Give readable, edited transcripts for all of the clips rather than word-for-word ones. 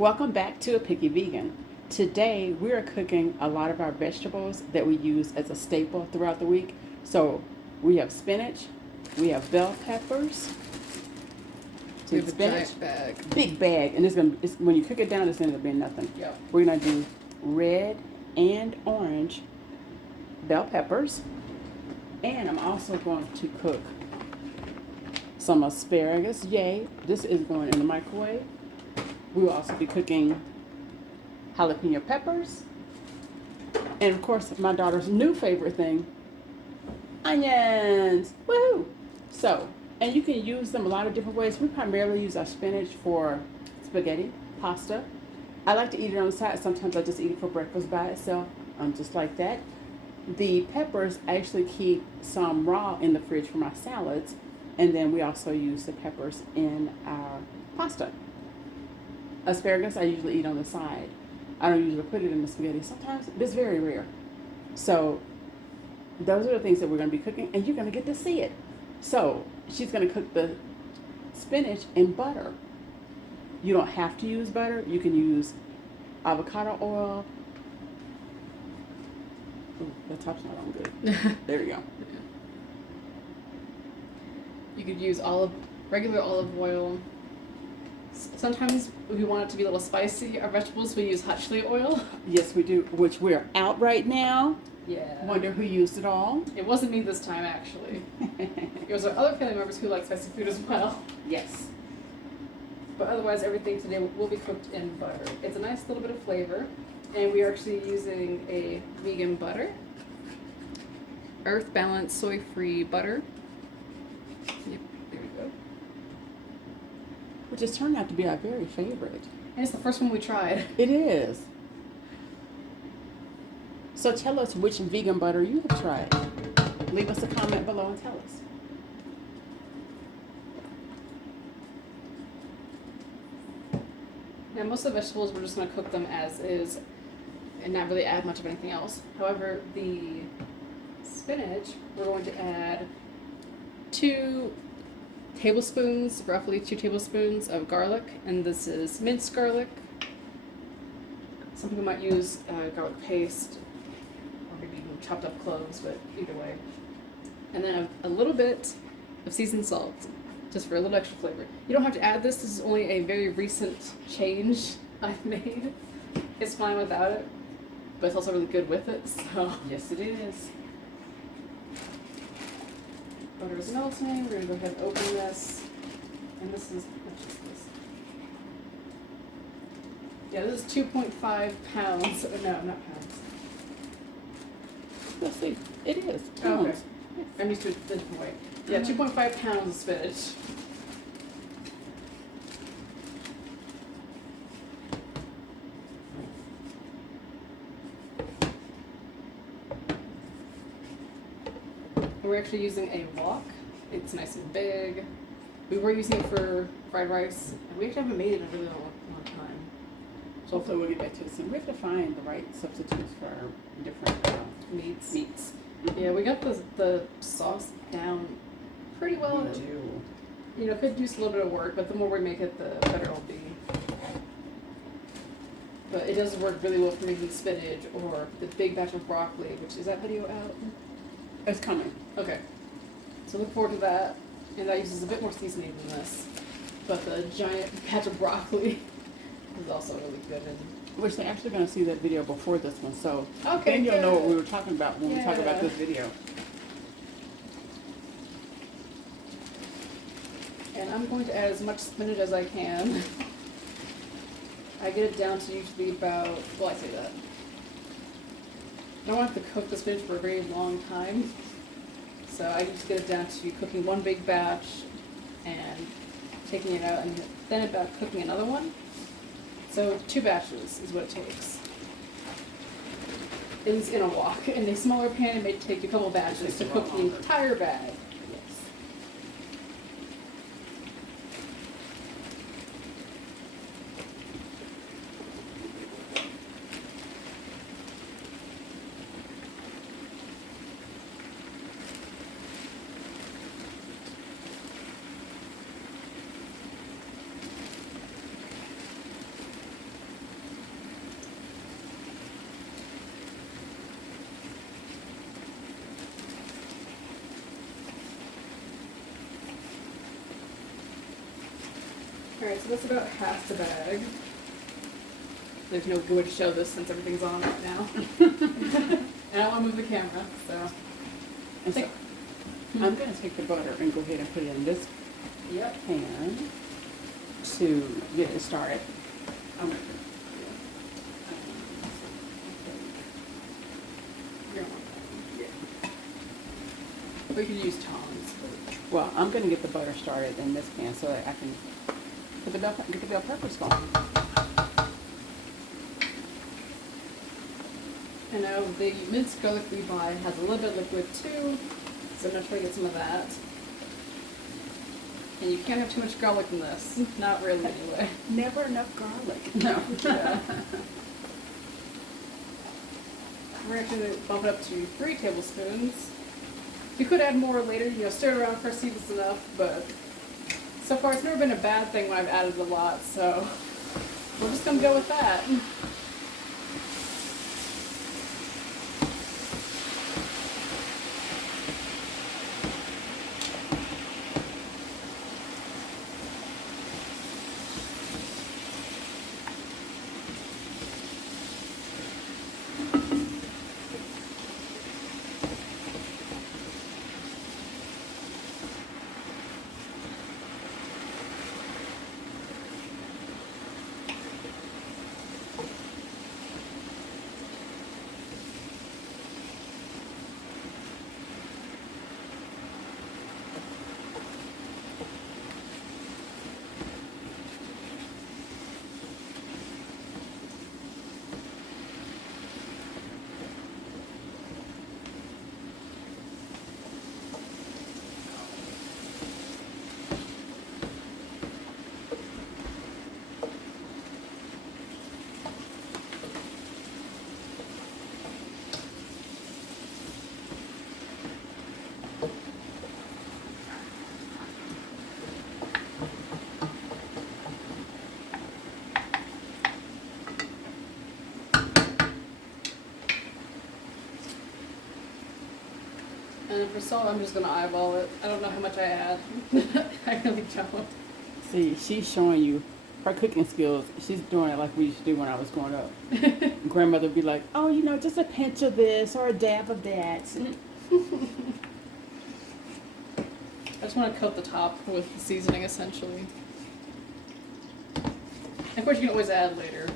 Welcome back to A Picky Vegan. Today we are cooking a lot of our vegetables that we use as a staple throughout the week. So we have spinach, we have bell peppers, We have a spinach, giant bag. big bag, and when you cook it down, it's gonna be nothing. Yep. We're gonna do red and orange bell peppers, and I'm also going to cook some asparagus. Yay! This is going in the microwave. We will also be cooking jalapeno peppers. And of course, my daughter's new favorite thing, onions. Woohoo! So, and you can use them a lot of different ways. We primarily use our spinach for spaghetti, pasta. I like to eat it on the side. Sometimes I just eat it for breakfast by itself, just like that. The peppers, I actually keep some raw in the fridge for my salads. And then we also use the peppers in our pasta. Asparagus I usually eat on the side. I don't usually put it in the spaghetti sometimes, but it's very rare. So those are the things that we're going to be cooking, and you're going to get to see it. So she's going to cook the spinach in butter. You don't have to use butter. You can use avocado oil. Ooh, the top's not on good. There we go. You could use regular olive oil. Sometimes if we want it to be a little spicy, our vegetables, we use hot chili oil. Yes, we do, which we're out right now. Yeah. Wonder who used it all. It wasn't me this time, actually. It was our other family members who like spicy food as well. Yes. But otherwise, everything today will be cooked in butter. It's a nice little bit of flavor. And we are actually using a vegan butter. Earth Balance soy-free butter. Yep, there we go. Which has turned out to be our very favorite. And it's the first one we tried. It is. So tell us which vegan butter you have tried. Leave us a comment below and tell us. Now, most of the vegetables, we're just going to cook them as is and not really add much of anything else. However, the spinach, we're going to add 2 tablespoons, roughly 2 tablespoons of garlic, and this is minced garlic. Some people might use garlic paste or maybe even chopped up cloves, but either way. And then a little bit of seasoned salt, just for a little extra flavor. You don't have to add this. This is only a very recent change I've made. It's fine without it, but it's also really good with it, so. Yes, it is. Butter is melting. We're going to go ahead and open this. And this is, what's this? Yeah, this is 2.5 pounds. No, not pounds. Let's see. It is. Oh, okay. Pounds. I'm used to it the different way. Yeah, 2.5 pounds of spinach. We're actually using a wok. It's nice and big. We were using it for fried rice, and we actually haven't made it in a really long time. So hopefully we'll get back to this. And we have to find the right substitutes for our different meats. Yeah, we got the sauce down pretty well. We do. You know, could use a little bit of work, but the more we make it, the better it'll be. But it does work really well for making spinach or the big batch of broccoli, which is that video out? It's coming. Okay. So look forward to that. And that uses a bit more seasoning than this. But the giant patch of broccoli is also really good. Which they're actually going to see that video before this one. So Okay, then you'll know what good. we were talking about when we talk about this video. And I'm going to add as much spinach as I can. I get it down to usually about, well, I say that. I don't want to cook the spinach for a very long time. So I just get it down to cooking one big batch and taking it out and then about cooking another one. So 2 batches is what it takes. At least in a wok. In a smaller pan, it may take a couple batches to cook the entire bag. Yes. Alright, so that's about half the bag. There's no good way to show this since everything's on right now. And I don't want to move the camera, so. And so, I'm going to take the butter and go ahead and put it in this Yep. pan to get it started. I'm ready. We could use tongs. Well, I'm going to get the butter started in this pan so that I can put get the bell peppers going. And now the minced garlic we buy has a little bit of liquid too, so I'm going to try to get some of that. And you can't have too much garlic in this. Not really, anyway. Never enough garlic. No. Yeah. We're actually going to bump it up to 3 tablespoons. You could add more later, stir it around first, see if it's enough, but so far it's never been a bad thing when I've added a lot, so we're just going to go with that. And for salt, I'm just going to eyeball it. I don't know how much I add. I really don't. See, she's showing you her cooking skills. She's doing it like we used to do when I was growing up. Grandmother would be like, oh, just a pinch of this or a dab of that. I just want to coat the top with the seasoning, essentially. And of course, you can always add later.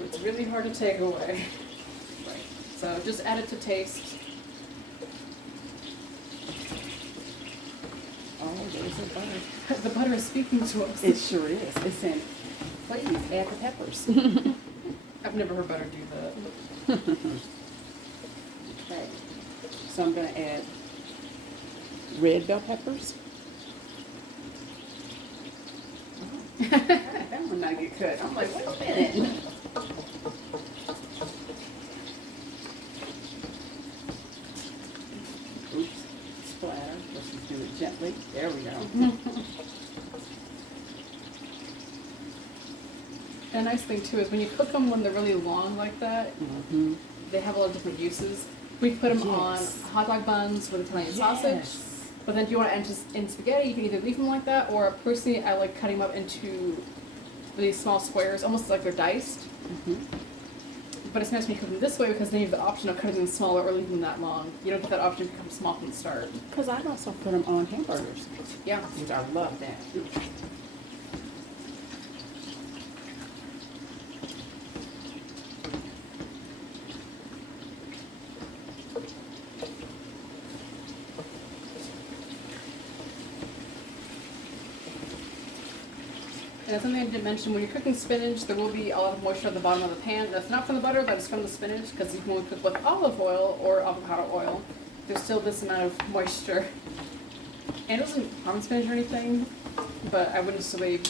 It's really hard to take away. Right. So just add it to taste. Oh, there's the butter. The butter is speaking to us. It sure is. It's saying, please add the peppers. I've never heard butter do that. Okay. So I'm going to add red bell peppers. That one not get cut. I'm like, wait a minute. Oops, splatter. Let's just do it gently. There we go. And a nice thing too is when you cook them when they're really long like that, they have a lot of different uses. We put them on hot dog buns with Italian sausage. But then if you want to add in spaghetti, you can either leave them like that, or personally I like cutting them up into these small squares, almost like they're diced. But it's nice when you cook them this way because then you have the option of cutting them smaller or leaving them that long. You don't get that option to become small from the start. Because I also put them on hamburgers. Yeah. Which I love that. And something I didn't mention, when you're cooking spinach, there will be a lot of moisture at the bottom of the pan. That's not from the butter, that is from the spinach, because you can only cook with olive oil or avocado oil. There's still this amount of moisture. And it doesn't harm spinach or anything, but I wouldn't necessarily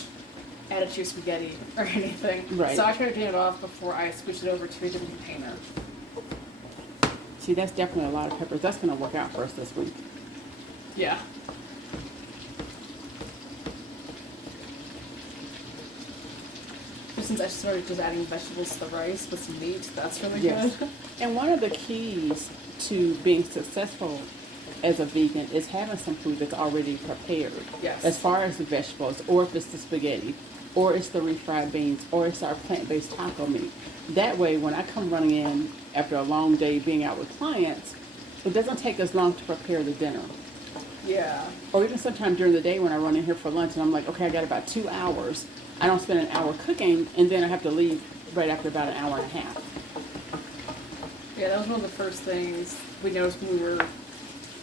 add it to your spaghetti or anything. Right. So I try to drain it off before I switch it over to a different container. See, that's definitely a lot of peppers. That's going to work out for us this week. Yeah. Since I started just adding vegetables to the rice with some meat, that's really Yes. good. And one of the keys to being successful as a vegan is having some food that's already prepared. Yes. As far as the vegetables, or if it's the spaghetti, or it's the refried beans, or it's our plant-based taco meat. That way, when I come running in after a long day being out with clients, it doesn't take as long to prepare the dinner. Yeah. Or even sometime during the day when I run in here for lunch and I'm like, okay, I got about 2 hours. I don't spend an hour cooking, and then I have to leave right after about an hour and a half. Yeah, that was one of the first things we noticed when we were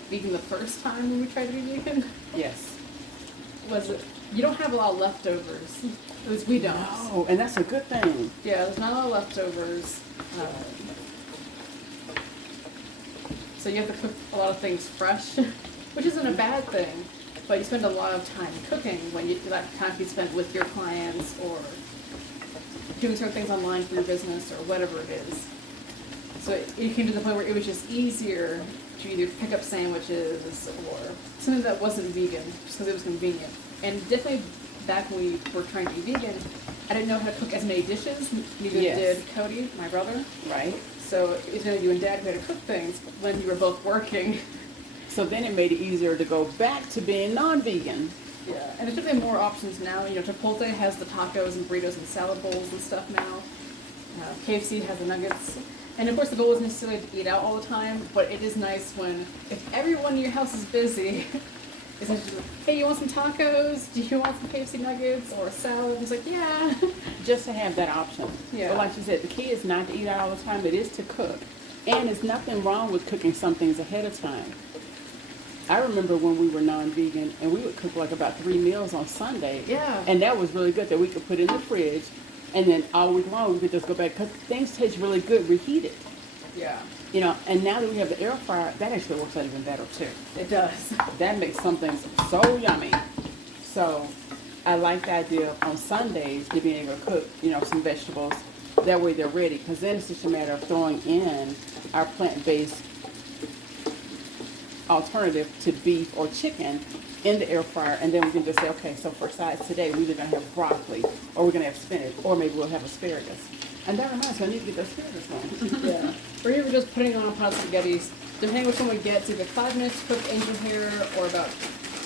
vegan the first time when we tried to be vegan. Yes. Was it, you don't have a lot of leftovers. At least we don't. Oh, and that's a good thing. Yeah, there's not a lot of leftovers. So you have to cook a lot of things fresh, which isn't a bad thing, but you spend a lot of time cooking when that time you spend with your clients or doing certain things online for your business or whatever it is. So it came to the point where it was just easier to either pick up sandwiches or something that wasn't vegan, just because it was convenient. And definitely back when we were trying to be vegan, I didn't know how to cook as many dishes. Neither Yes. did Cody, my brother. Right? So it's only you and Dad who had to cook things when you were both working. So then it made it easier to go back to being non-vegan. Yeah, and there's definitely more options now. You know, Chipotle has the tacos and burritos and salad bowls and stuff now. KFC has the nuggets. And of course the goal isn't necessarily to eat out all the time, but it is nice when, if everyone in your house is busy, it's just like, hey, you want some tacos? Do you want some KFC nuggets or a salad? It's like, yeah. Just to have that option. Yeah. But like you said, the key is not to eat out all the time, it is to cook. And there's nothing wrong with cooking some things ahead of time. I remember when we were non-vegan and we would cook like about 3 meals on Sunday. Yeah. And that was really good that we could put in the fridge, and then all week long we could just go back, because things taste really good reheated. Yeah, You know, and now that we have the air fryer, that actually works out even better too. it does. That makes some things so yummy. So I like the idea of on Sundays to being able to cook, you know, some vegetables. That way they're ready, because then it's just a matter of throwing in our plant-based alternative to beef or chicken in the air fryer, and then we can just say, okay, so for sides today, we're either going to have broccoli, or we're going to have spinach, or maybe we'll have asparagus. And that reminds me, I need to get the asparagus one. Yeah. Or even just putting on a pot of spaghettis. Depending which one we get, it's either 5 minutes to cook angel hair or about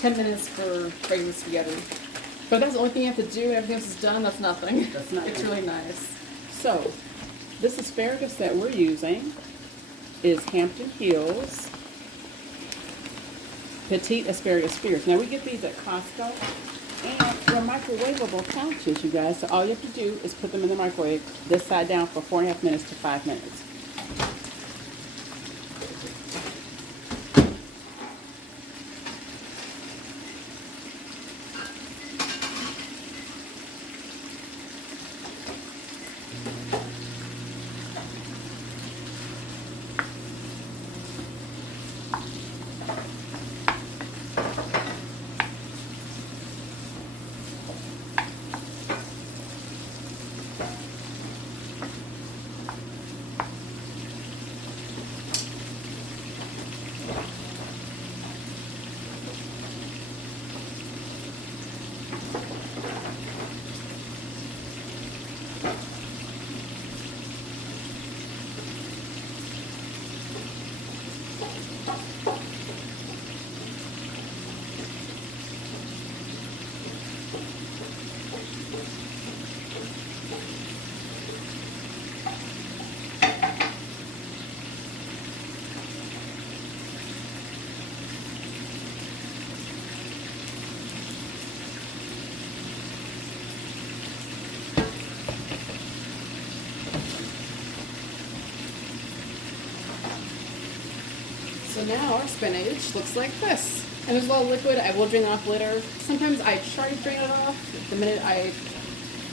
10 minutes for regular spaghetti. But that's the only thing you have to do, and everything else is done, that's nothing. That's nothing. It's really nice. So, this asparagus that we're using is Hampton Hills Petite Asparagus Spears. Now, we get these at Costco, and they're microwavable pouches, you guys. So all you have to do is put them in the microwave this side down for 4.5 minutes to 5 minutes. So now our spinach looks like this. And there's a lot of liquid. I will drain it off later. Sometimes I try to drain it off the minute I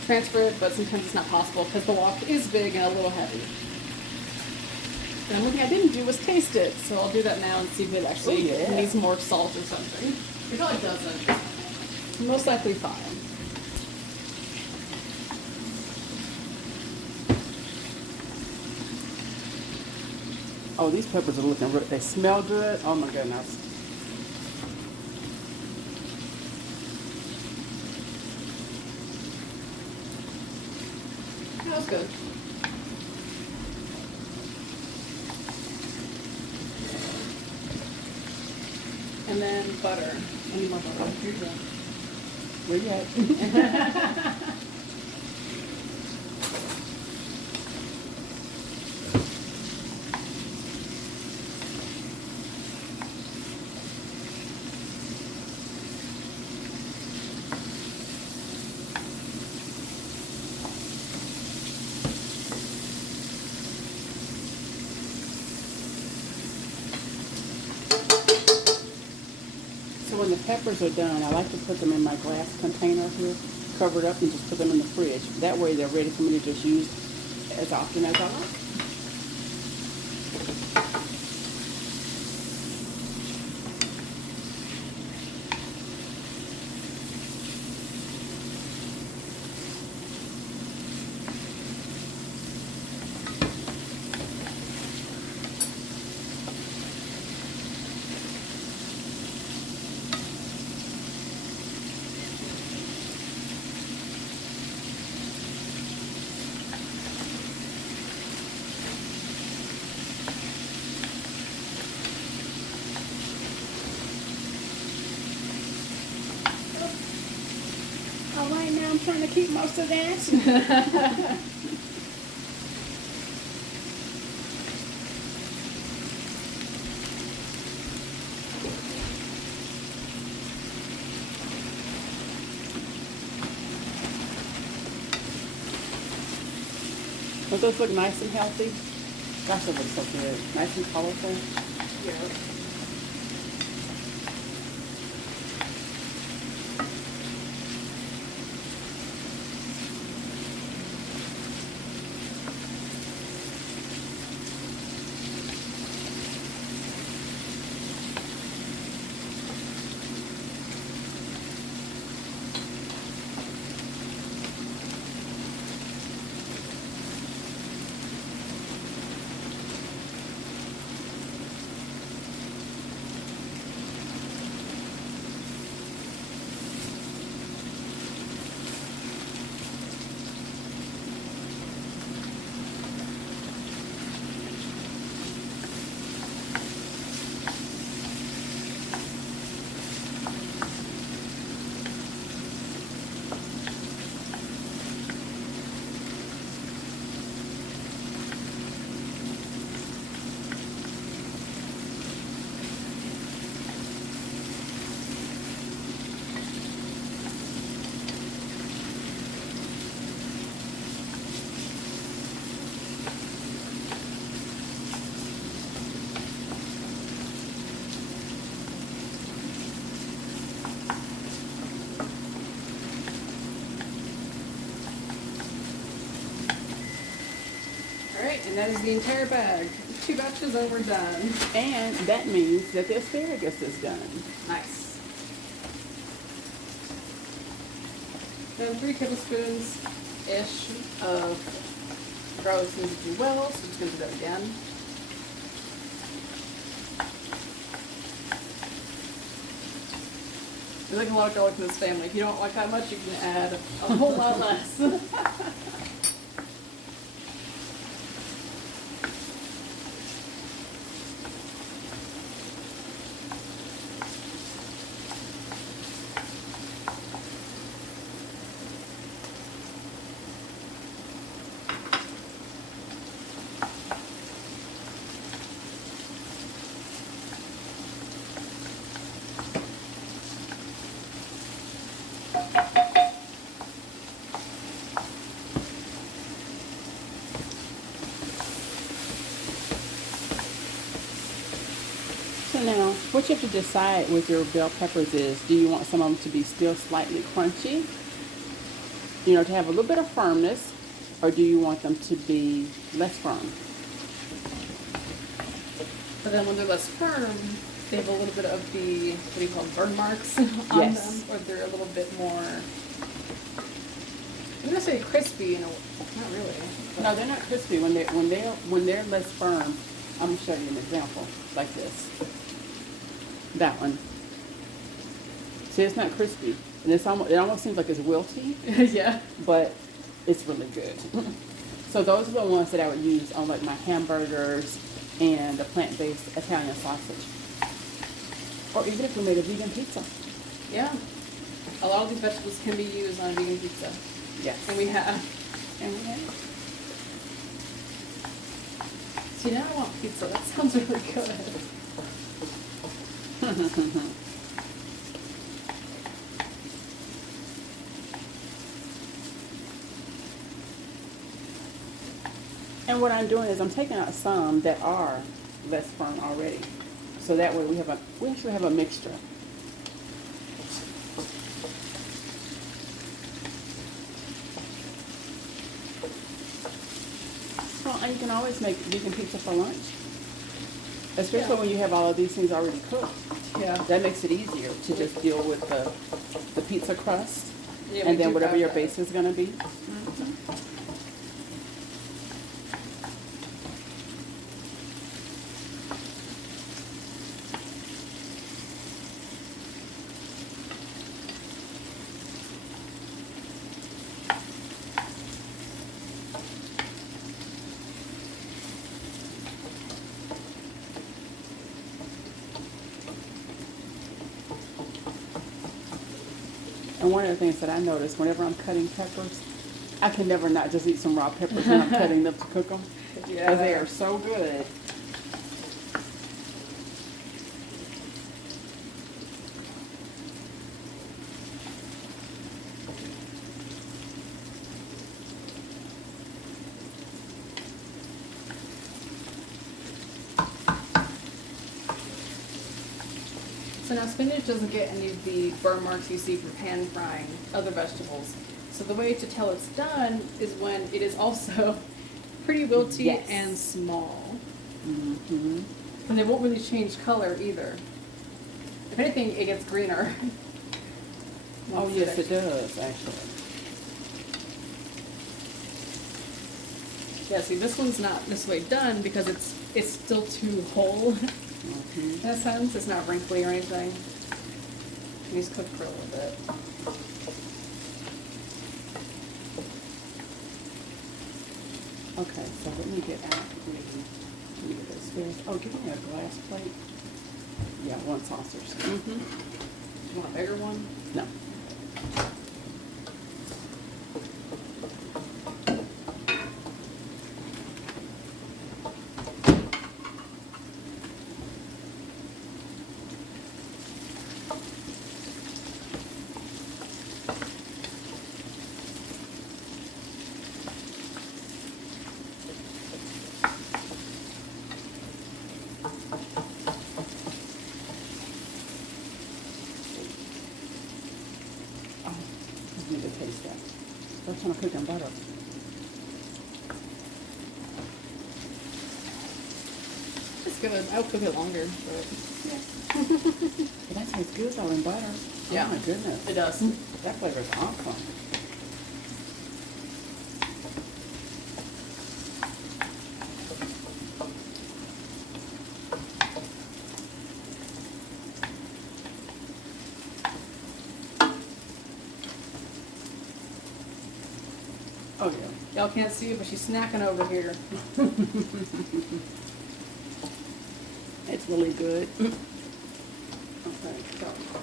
transfer it, but sometimes it's not possible because the wok is big and a little heavy. And one thing I didn't do was taste it, so I'll do that now and see if it actually needs more salt or something. It probably doesn't. Most likely fine. Oh, these peppers are looking good. They smell good. Oh my goodness. That was good. And then butter. I need more butter. Usually. Where you at? So when the peppers are done, I like to put them in my glass container here, cover it up, and just put them in the fridge. That way they're ready for me to just use as often as I like. All right, now I'm trying to keep most of that. Don't those look nice and healthy? Gosh, they look so good. Nice and colorful. Yeah. And that is the entire bag. 2 batches and we're done. And that means that the asparagus is done. Nice. Then 3 tablespoons-ish of garlic seeds, if you will. So I'm just going to do that again. There's like a lot of garlic in this family. If you don't like that much, you can add a whole lot less. So now, what you have to decide with your bell peppers is, do you want some of them to be still slightly crunchy, to have a little bit of firmness, or do you want them to be less firm? But then when they're less firm, they have a little bit of the, what do you call them, burn marks on Yes. them, or they're a little bit more, I'm gonna say crispy, not really. But No, they're not crispy. When they're less firm, I'm gonna show you an example like this. That one. See, it's not crispy, and it almost seems like it's wilty, yeah. but it's really good. So those are the ones that I would use on like my hamburgers and the plant-based Italian sausage. Or even if we made a vegan pizza. Yeah. A lot of these vegetables can be used on a vegan pizza. Yes. And we have. And we have. See, now I want pizza. That sounds really good. And what I'm doing is I'm taking out some that are less firm already. So that way we actually have a mixture. Well, and you can always make vegan pizza for lunch. Especially when you have all of these things already cooked. Yeah. That makes it easier to just deal with the pizza crust Yeah, and we then do whatever have your that. base is going to be. And one of the things that I notice whenever I'm cutting peppers, I can never not just eat some raw peppers when I'm cutting them to cook them. Yeah. Because they are so good. So now spinach doesn't get any of the burn marks you see from pan frying other vegetables. So the way to tell it's done is when it is also pretty wilty Yes. and small. Mm-hmm. And it won't really change color either. If anything, it gets greener. Oh, Once yes, it does, actually. Yeah, see, this one's not this way done because it's still too whole. Mm-hmm. In a sense, it's not wrinkly or anything. It needs cooked for a little bit. Okay, so let me get out let me get this fixed. Oh, give me a glass plate. Yeah, one saucer. Mm-hmm. You want a bigger one? No. Oh, I need to taste that. First time I cook in butter. It's good. I'll cook it longer, but But that tastes good all in butter. Yeah. Oh my goodness. it does. That flavor is awesome. Oh yeah. Y'all can't see it, but she's snacking over here. It's really good. Okay, so.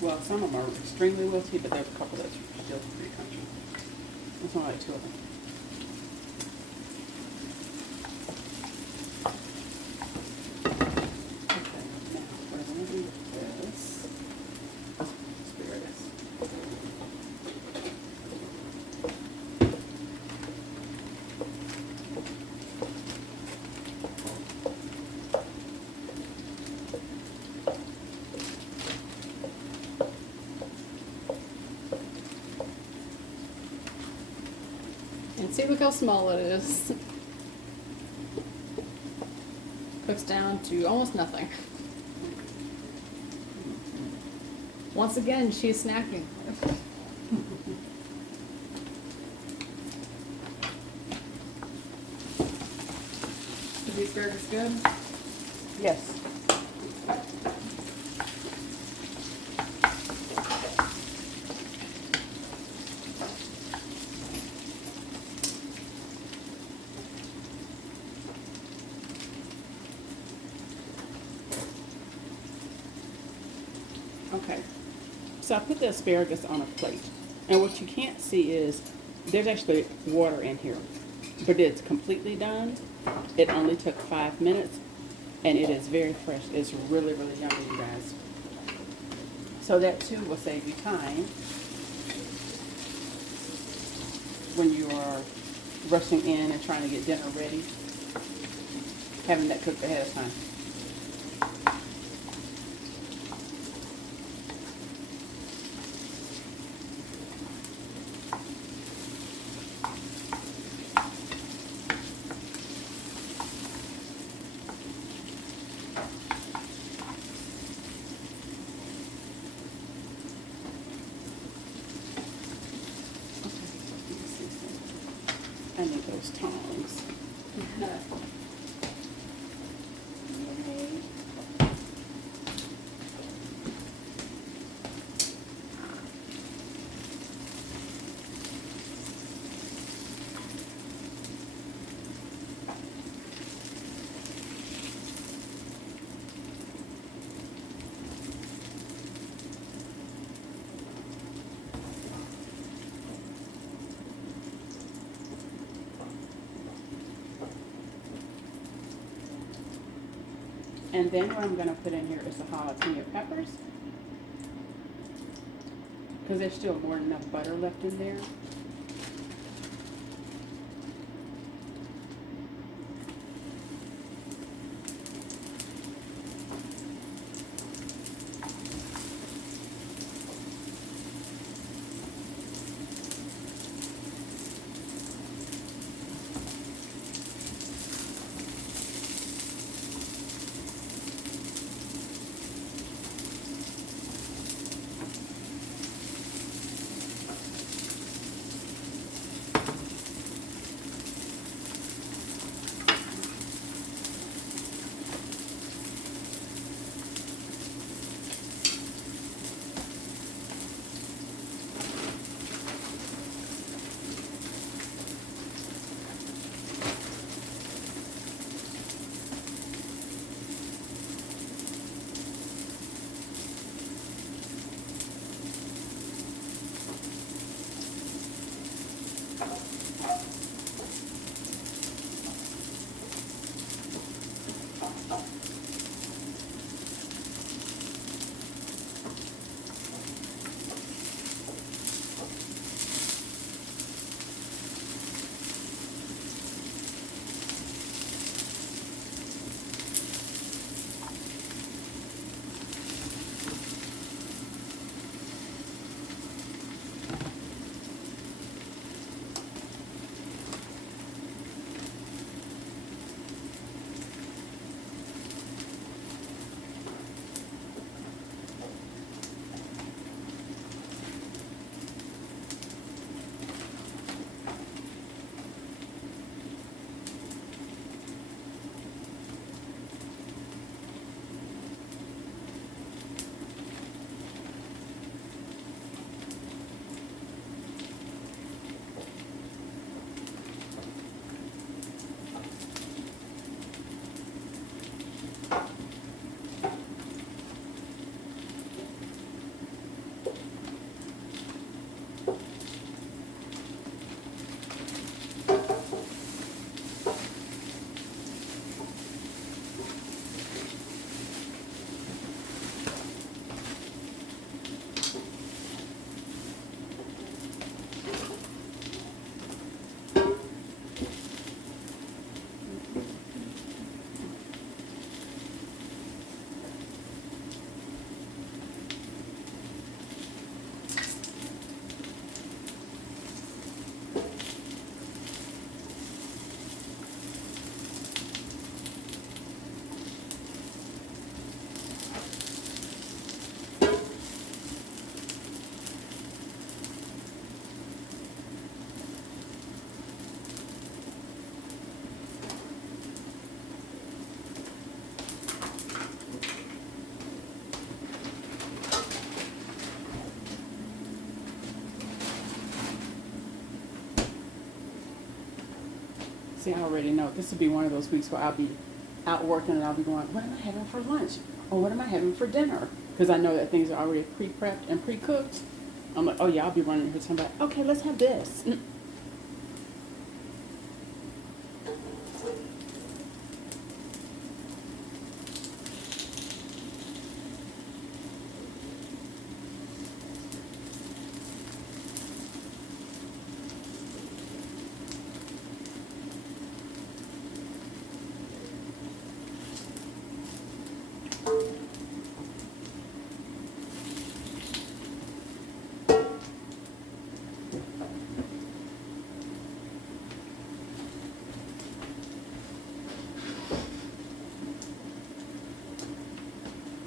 Well, some of them are extremely wilty, but there's a couple that's still pretty crunchy. There's only like two of them. Okay, now what I'm gonna do with this, asparagus. And see, look how small it is. Cooks down to almost nothing. Once again, she's snacking. Is the asparagus good? Yes. Okay, so I put the asparagus on a plate, and what you can't see is there's actually water in here, but it's completely done. It only took 5 minutes, and it is very fresh. It's really, really yummy, you guys. So that too will save you time when you are rushing in and trying to get dinner ready, having that cooked ahead of time. I need those tongs. And then what I'm going to put in here is the jalapeno peppers, because there's still more than enough butter left in there. See, I already know this will be one of those weeks where I'll be out working and I'll be going, what am I having for lunch? Or what am I having for dinner? Because I know that things are already pre-prepped and pre-cooked. I'm like, oh yeah, I'll be running here talking about, okay, let's have this.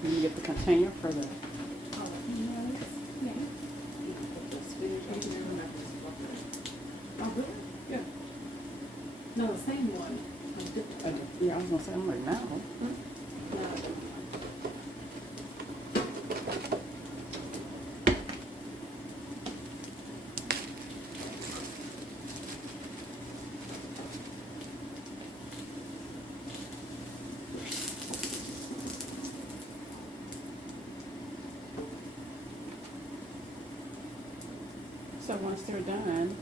Let me get the container for the Oh, really? Yeah. No, the same one. yeah, I was gonna say, I'm like, no. So once they're done,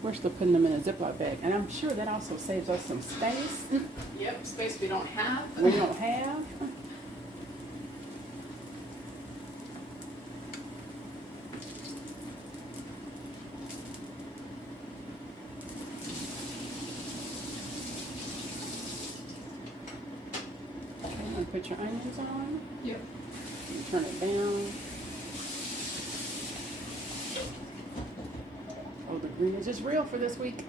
we're still putting them in a Ziploc bag. And I'm sure that also saves us some space Yep, space we don't have. we don't have. Okay, and put your onions on. Yep. You turn it down. Oh, the greens is real for this week.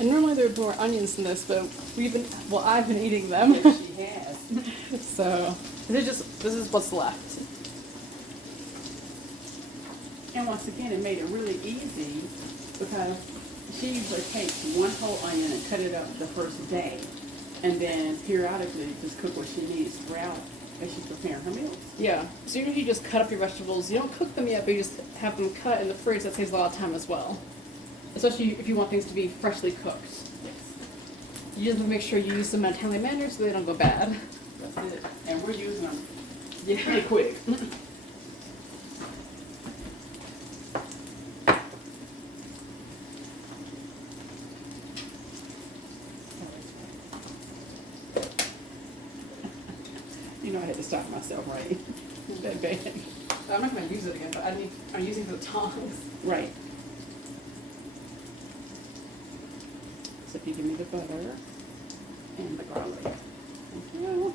And normally there would be more onions in this, but I've been eating them. Yes, she has. So this is what's left. And once again, it made it really easy because she usually takes one whole onion and cut it up the first day, and then periodically just cook what she needs throughout as she's preparing her meals. Yeah. So you just cut up your vegetables. You don't cook them yet, but you just have them cut in the fridge. That saves a lot of time as well. Especially if you want things to be freshly cooked. Yes. You just make sure you use them in a timely manner so they don't go bad. That's it. And we're using them Yeah. pretty quick. You know, I had to stop myself, right? That bad. I'm not going to use it again, but I'm using the tongs. Right. So if you give me the butter and the garlic. Thank you.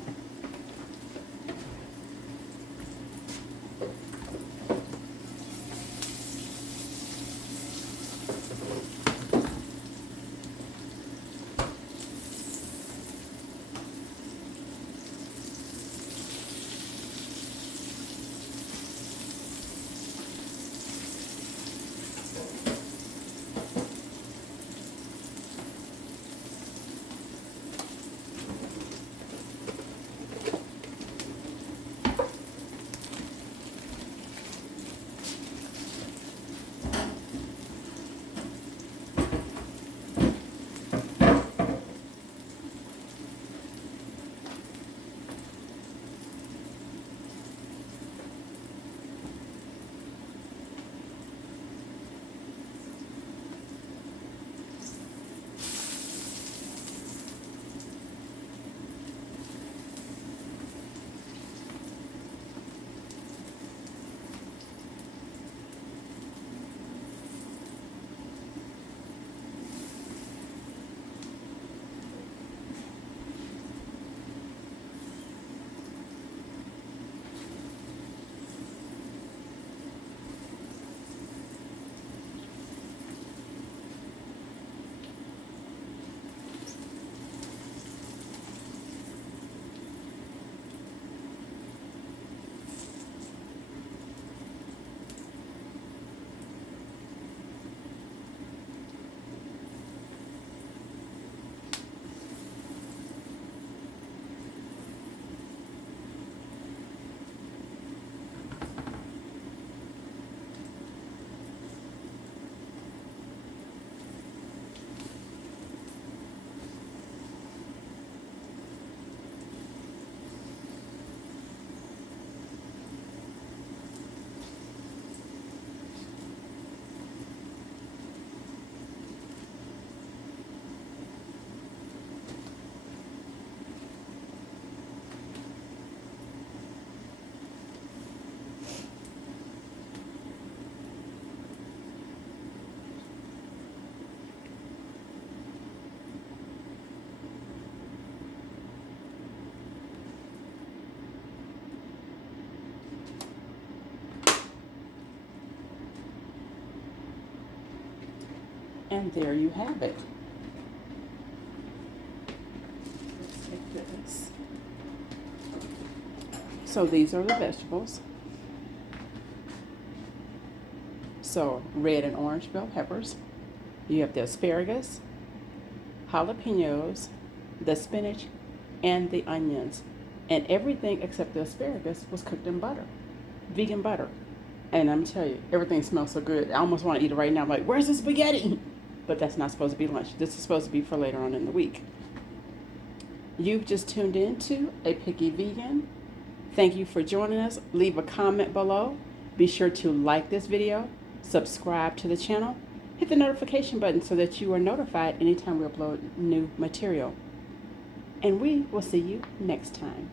And there you have it. Let's take this. So these are the vegetables. So red and orange bell peppers. You have the asparagus, jalapenos, the spinach, and the onions. And everything except the asparagus was cooked in butter, vegan butter. And I'm telling you, everything smells so good. I almost want to eat it right now. I'm like, where's the spaghetti? But that's not supposed to be lunch. This is supposed to be for later on in the week. You've just tuned in to A Picky Vegan. Thank you for joining us. Leave a comment below. Be sure to like this video, subscribe to the channel, hit the notification button so that you are notified anytime we upload new material. And we will see you next time.